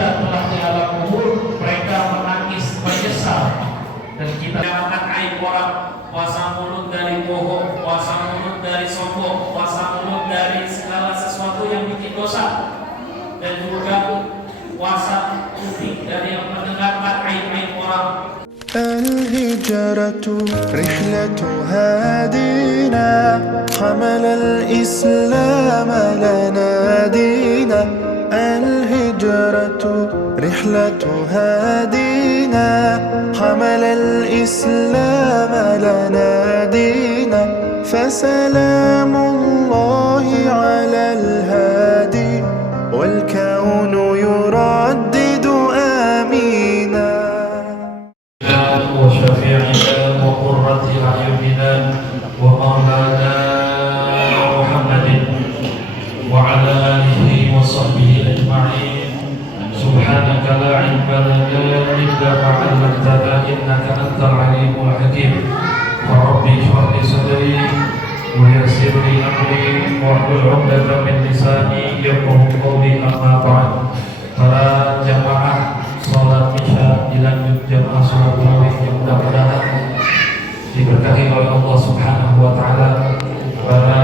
ketika telah di alam kubur mereka menangis menyesal. Dan kita akan aib orang, puasa mulut dari bohong, puasa mulut dari sombong, puasa mulut dari segala sesuatu yang bikin dosa, dan juga puasa kuping dari yang mendengarkan aib-aib orang. الهجرة رحلة هادينا حمل الإسلام لنا دينا الهجرة رحلة هادينا حمل الإسلام لنا دينا فسلام الله على الهادي والكون يردد آمينا وشفيعنا وقرة أعيننا ومولانا محمد وعلى آله وصحبه أجمعين. سبحانك لا علم لنا إلا ما علمتنا إنك أنت العليم الحكيم. رب اشرح لي صدري ويسر لي أمري واحلل عقدة من لساني يفقهوا قولي. أما بعد. Para jamaah sholat isya dilanjut jamaah sholat tarawih yang mudah-mudahan diberkahi oleh Allah Subhanahu wa Ta'ala. Para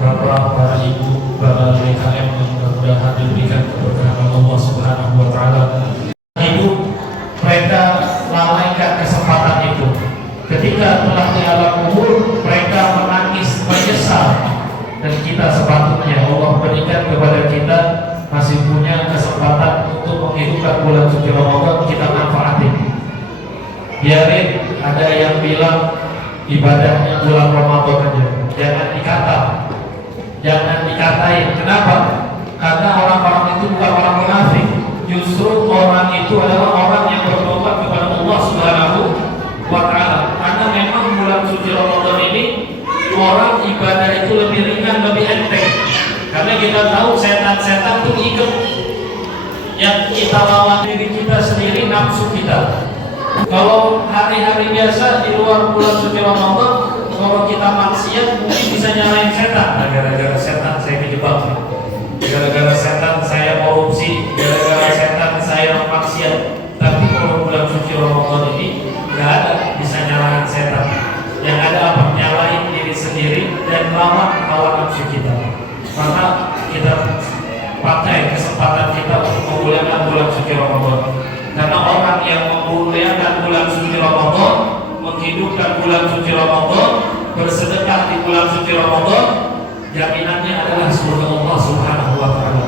bapak, para ibu, para DKM yang mudah-mudahan diberikan keberkahan oleh Allah Subhanahu wa Ta'ala. Hidup mereka lalaikan kesempatan itu. Ketika telah di alam kubur mereka menangis menyesal. Dan kita sepatutnya Allah berikan kepada kita masih punya kesempatan untuk menghidupkan bulan suci Ramadan, kita manfaatin. Biarin ada yang bilang ibadahnya bulan Ramadan aja, jangan dikatain. Kenapa? Karena orang-orang itu bukan orang munafik. Justru orang itu adalah orang yang bertobat kepada Allah Subhanahu wa Ta'ala. Karena memang bulan suci Ramadan ini orang ibadah itu lebih ringan, lebih enteng. Karena kita tahu setan-setan itu ikut. Yang kita lawan diri kita sendiri, nafsu kita. Kalau hari-hari biasa di luar bulan suci Ramadan, kalau kita maksiat mungkin bisa nyalain setan. Nah, gara-gara setan saya dijebak. Gara-gara setan saya korupsi. Gara-gara setan saya maksiat. Tapi kalau bulan suci Ramadan ini nggak ada bisa nyalain setan. Yang ada apa? Nyalain diri sendiri dan lawan hawa nafsu kita. Maka kita pakai kesempatan kita untuk memuliakan bulan suci Ramadan. Karena orang yang memuliakan bulan suci Ramadan, menghidupkan bulan suci Ramadan, bersedekah di bulan suci Ramadan, jaminannya adalah surga Allah Subhanahu wa Ta'ala.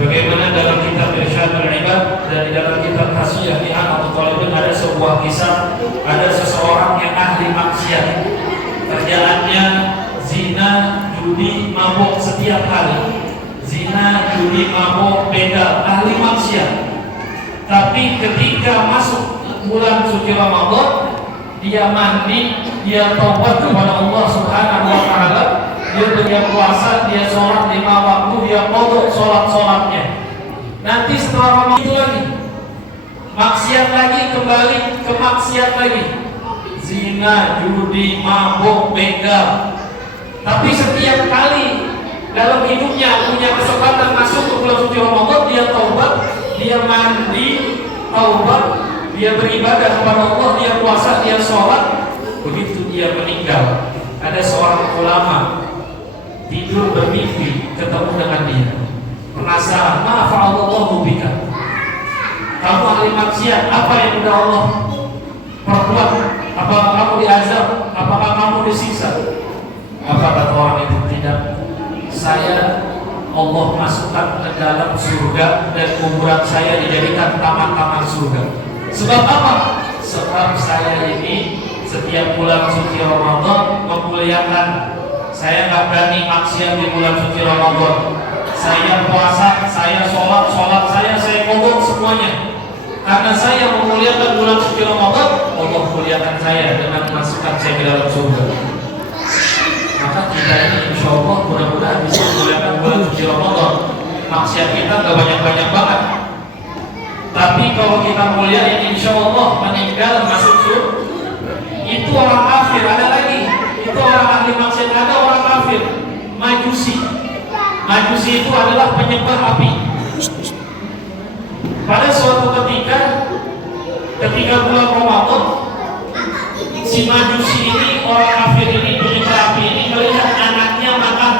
Bagaimana dalam kitab Irsyadul Ibad dan di dalam kitab Hasiyah di Anak Talibin ada sebuah kisah, ada seseorang yang ahli maksiat. Kerjaannya zina, judi, mabuk setiap hari. Zina, judi, mabuk, begal, ahli maksiat. Tapi ketika masuk bulan suci Ramadan, dia mandi, dia taubat kepada Allah Subhanahu wa Ta'ala, dia puasa, dia sholat 5 waktu, dia qadha sholat-sholatnya. Nanti setelah Ramadan itu lagi maksiat lagi, kembali ke maksiat lagi. Zina, judi, mabuk, begal. Tapi setiap kali dalam hidupnya punya kesempatan masuk ke bulan suci Ramadan, dia taubat, dia mandi, taubat, dia beribadah kepada Allah, dia puasa, dia sholat. Begitu dia meninggal, ada seorang ulama tidur bermimpi ketemu dengan dia. Penasaran, ma fa'alallahu bika? Kamu ahli maksiat, apa yang sudah Allah perbuat? Apakah kamu diazab? Apakah kamu disiksa? Apa kata orang itu? Tidak. Saya Allah masukkan ke dalam surga dan kuburan saya dijadikan taman-taman surga. Sebab apa? Sebab saya ini setiap bulan suci Ramadan memuliakan. Saya nggak berani maksiat di bulan suci Ramadan. Saya puasa, saya sholat saya kodok semuanya. Karena saya memuliakan bulan suci Ramadan, Allah muliakan saya dengan memasukkan saya ke dalam surga. Maka kita ini insya Allah mudah-mudahan bisa memuliakan bulan suci Ramadan. Maksiat kita nggak banyak-banyak banget. Tapi kalau kita muliain insya Allah meninggal masuk surga. Itu orang kafir, ada lagi. Itu orang ahli maksiat, ada orang kafir, majusi. Majusi itu adalah penyembah api. Pada suatu ketika bulan Ramadan, si Majusi ini, orang kafir ini, penyembah api ini melihat anaknya makan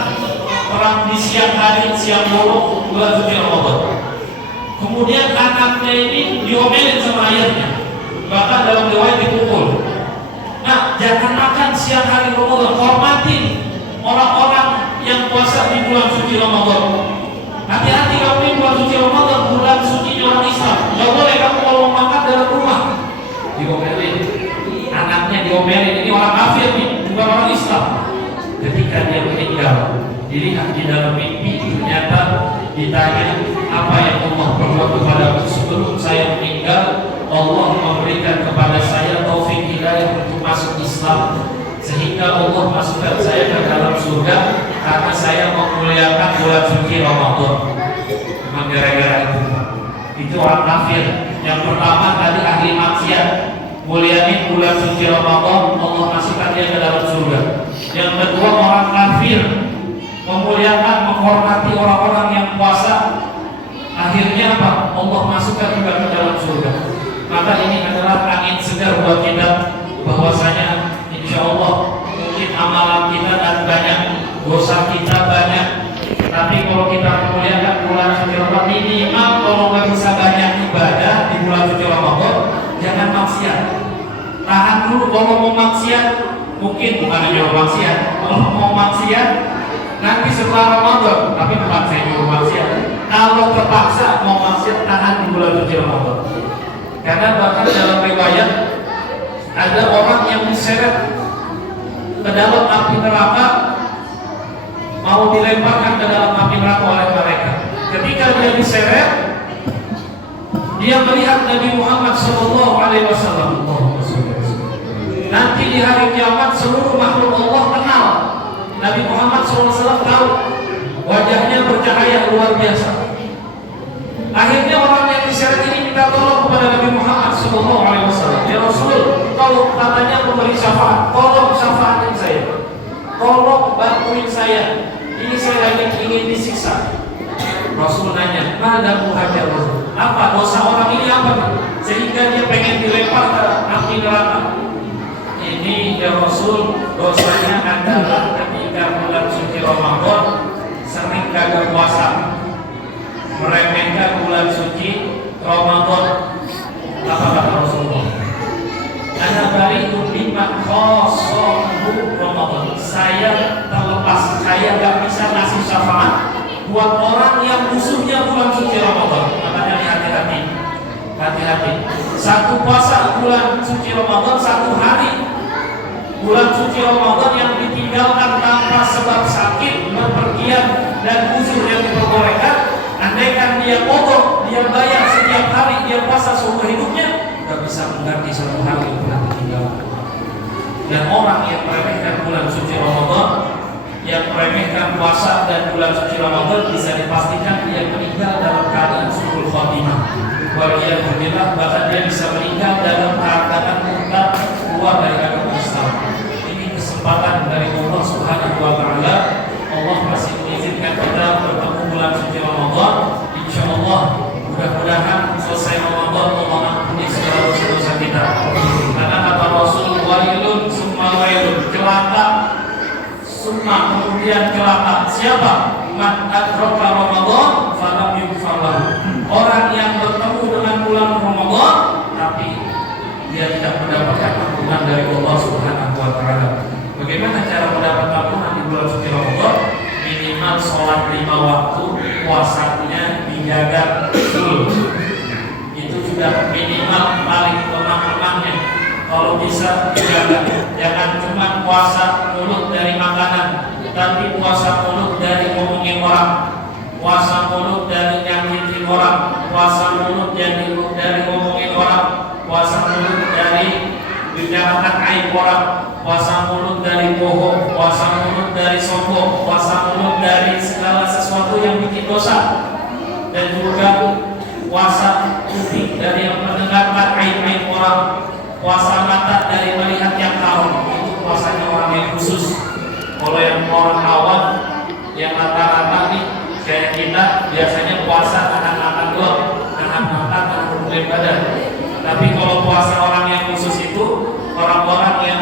perang di siang hari, siang bolong bulan suci Ramadan. Kemudian anaknya ini diomelin sama ayahnya, bahkan dalam riwayat dipukul. Nah, jangan makan siang hari Ramadan, hormatin orang-orang yang puasa di bulan suci Ramadan. Hati-hati kamu ini bulan suci Ramadan, bulan suci orang Islam. Gak boleh kamu kalau mau makan dalam rumah. Diomelin, anaknya diomelin. Ini orang kafir nih, bukan orang Islam. Ketika dia meninggal, dilihat di dalam mimpi, ternyata ditanya, apa yang Allah perbuat kepadaku sebelum saya meninggal? Allah memberikan kepada saya taufik hidayah untuk masuk Islam, sehingga Allah masukkan saya ke dalam surga karena saya memuliakan bulan suci Ramadan. Memang gara-gara itu orang kafir. Yang pertama tadi ahli maksiat, muliain bulan suci Ramadan, Allah masukkan dia ke dalam surga. Yang kedua orang kafir, memuliakan, menghormati orang-orang yang puasa, akhirnya apa? Allah masukkan juga ke dalam surga. Maka ini adalah angin segar buat kita, bahwasanya insya Allah mungkin amalan kita dan banyak, dosa kita banyak, tapi kalau kita memuliakan bulan suci Ramadan, minimal kalau nggak bisa banyak ibadah di bulan suci Ramadan, jangan maksiat. Tahan dulu. Kalau mau maksiat, mungkin bukan nyuruh maksiat. Kalau mau maksiat nanti setelah Ramadan, tapi bukan saya nyuruh maksiat. Kalau terpaksa mau maksiat, tahan di bulan suci Ramadan. Karena bahkan dalam riwayat ada orang yang diseret ke dalam api neraka, mau dilemparkan ke dalam api neraka oleh mereka. Ketika dia diseret, dia melihat Nabi Muhammad SAW. Nanti di hari kiamat seluruh makhluk Allah kenal Nabi Muhammad SAW, tahu wajahnya bercahaya luar biasa. Akhirnya orang yang diseret ini minta tolong kepada Nabi Muhammad SAW. Ya Rasul, kalau katanya memberi syafaat, tolong syafaatin saya, tolong bantuin saya. Ini saya lagi ingin disiksa. Rasul nanya, mana muhajir Rasul? Apa dosa orang ini apa? Sehingga dia pengen dilempar ke api neraka. Ini ya Rasul, dosanya adalah ketika bulan suci Ramadan sering gagal puasa, meremehkan bulan suci Ramadan. Apa kata Rasulullah? Ana bari'un mimman khassahu Ramadan. Saya terlepas, saya gak bisa ngasih syafaat buat orang yang musuhnya bulan suci Ramadan. Makanya hati-hati, hati-hati. Satu puasa bulan suci Ramadan, satu hari bulan suci Ramadan yang ditinggalkan tanpa sebab sakit, bepergian dan uzur yang diperbolehkan. Andaikan dia kodok, dia bayar setiap hari, dia puasa seumur hidupnya, gak bisa mengganti satu hari yang telah ditinggalkan. Dan orang yang meremehkan bulan suci Ramadan, yang meremehkan puasa dan bulan suci Ramadan, bisa dipastikan dia meninggal dalam keadaan suul khotimah. Waliyahulillah, bahkan dia bisa meninggal dalam keadaan murtad, keluar dari agama Islam. Ini kesempatan dari Allah Subhanahu wa Ta'ala. Allah masih mengizinkan kita bertemu bulan suci Ramadan. Insya Allah mudah-mudahan selesai Ramadan Allah ampuni segala dosa-dosa kita. Karena kata Rasul, wailun summa wailun, celaka summa kemudian celaka. Siapa? Man adraka Ramadan falam yughfar lahu. Orang yang bertemu dengan bulan Ramadan tapi dia tidak mendapatkan ampunan dari Allah Subhanahu wa Ta'ala. Bagaimana cara mendapat ampunan di bulan suci Ramadan? Minimal sholat 5 waktu, puasanya dijaga full. Itu sudah minimal paling lemah-lemahnya. Kalau bisa dijaga, jangan cuma puasa mulut dari makanan, tapi puasa mulut dari ngomongin orang, puasa mulut dari nyakitin orang, puasa mulut dari ngomongin orang, puasa mulut dari bicarakan aib orang, puasa mulut dari bohong, puasa mulut dari sombong, puasa mulut dari segala sesuatu yang bikin dosa, dan juga puasa kuping dari yang mendengarkan aib-aib orang, puasa mata dari melihat yang haram. Itu puasanya orang yang khusus. Kalau yang orang awam, yang rata-rata nih kayak kita, biasanya puasa anak-anak doang, anak-anak beribadah. Tapi kalau puasa orang yang khusus itu orang-orang yang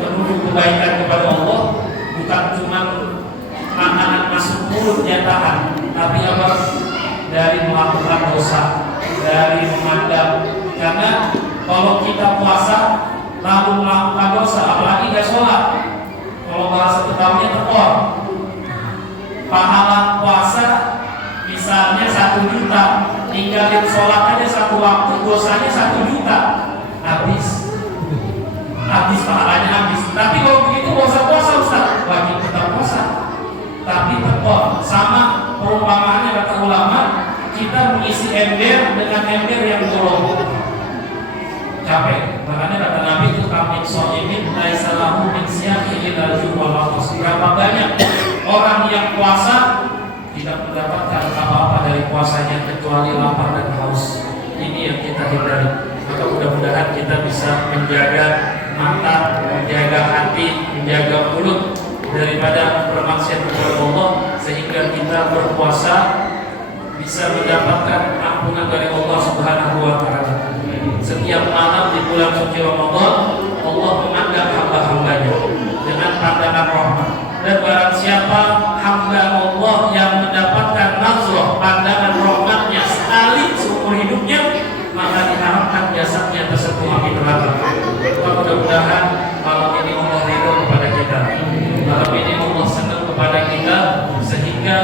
menuju kebaikan kepada Allah, bukan cuma makanan masuk mulut dia tahan, tapi apa? Dari melakukan dosa, dari memandang. Karena kalau kita puasa lalu melakukan dosa, apalagi nggak sholat, kalau bahasa Betawinya tekor, pahala puasa misalnya 1 juta, tinggalin sholat aja 1 waktu, dosanya 1 juta, habis pahalanya habis. Tapi kalau begitu nggak usah puasa Ustaz, wajib tetap puasa, tapi tekor. Sama perumpamaannya kata ulama, kita mengisi ember dengan ember yang bolong, capek. Makanya kata Nabi itu kami soimin laisa lahu min siyamihi illa wal atas. Berapa banyak orang yang puasa tidak mendapatkan apa-apa dari puasanya kecuali lapar dan haus. Ini yang kita hindari. Maka mudah-mudahan kita bisa menjaga mata, menjaga hati, menjaga mulut daripada bermaksiat kepada Allah, sehingga kita berpuasa bisa mendapatkan ampunan dari Allah Subhanahu wa taala. Setiap malam di bulan suci Ramadan, Allah memandang hamba-hambanya dengan pandangan rahmat. Dan barang siapa hamba Allah yang mendapatkan nazrah pandangan rahmatnya sekali seumur hidupnya, maka diharapkan jasadnya tersentuh api neraka. Mudah-mudahan malam ini Allah ridho kepada kita, malam ini Allah senang kepada kita, sehingga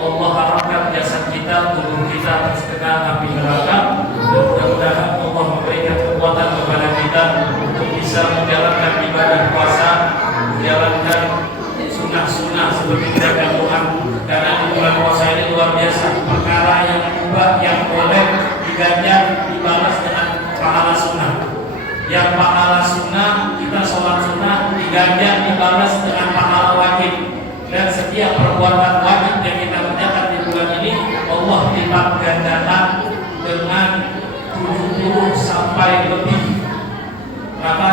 Allah harapkan jasad kita, tubuh kita terkena api neraka. Dan mudah-mudahan Allah memberikan kekuatan kepada kita untuk bisa menjalankan ibadah puasa, menjalankan sunnah-sunnah seperti menjaga Tuhan. Karena di bulan puasa ini luar biasa, perkara yang mubah yang boleh diganjar dibalas dengan pahala sunnah. Yang pahala sunnah, kita sholat sunnah, diganjar dibalas dengan pahala wajib. Dan setiap perbuatan wajib yang kita kerjakan di bulan ini, Allah lipat gandakan dengan 70 sampai lebih. Maka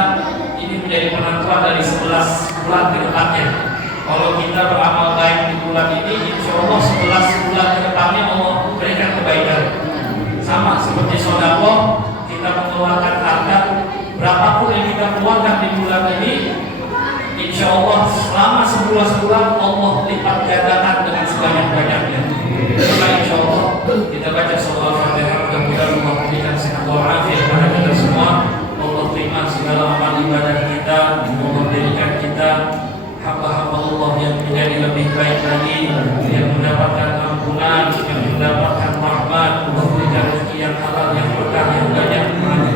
ini menjadi penentuan dari 11 bulan ke depannya. Kalau kita beramal baik di bulan ini, insya Allah 11 bulan ke depannya Allah berikan kebaikan. Sama seperti sedekah, kita mengeluarkan harta berapapun yang kita keluarkan di bulan ini, insya Allah selama sebulan Allah lipat gandakan dengan sebanyak-banyaknya. Maka insya Allah kita baca surah Al-Fatihah, mudah-mudahan Allah memberikan sehat walafiat kepada kita semua. Allah terima segala amal ibadah kita, Allah menjadikan kita hamba-hamba Allah yang menjadi lebih baik lagi, yang mendapatkan ampunan, yang mendapatkan rahmat. Allah berikan rezeki yang halal, yang berkah, yang banyak,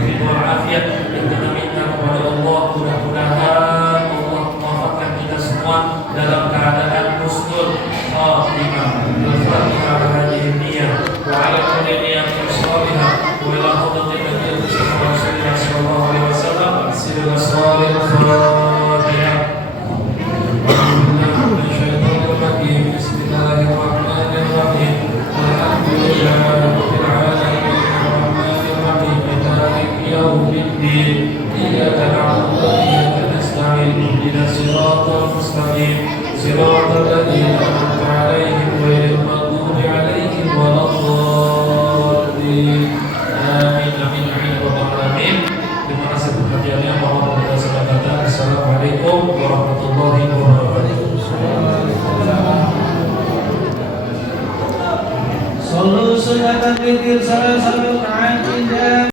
sehat walafiat. Dan kita minta kepada Allah, mudah-mudahan Allah mewafatkan kita semua dalam keadaan husnul khatimah. Al-Fatihah hadhihi niyyah wa 'ala kulli niyatin shalihah wa ila hadratin Nabi sallallahu alaihi wasallam. Bismillahirrahmanirrahim. Bismillahirrahmanirrahim. Alhamdulillahirabbil alamin arrahmanir rahim maliki yaumiddin. Iyyaka na'budu wa iyyaka nasta'in. Ihdinas siratal mustaqim. Siratal ladzina an'amta 'alaihim ghairil maghdubi 'alaihim waladdallin. Amin amin amin ya rabbal alamin. Terima kasih perhatiannya. Mohon maaf atas kata-kata. Assalamualaikum warahmatullahi wabarakatuh. Sallu sunatan dzikir salam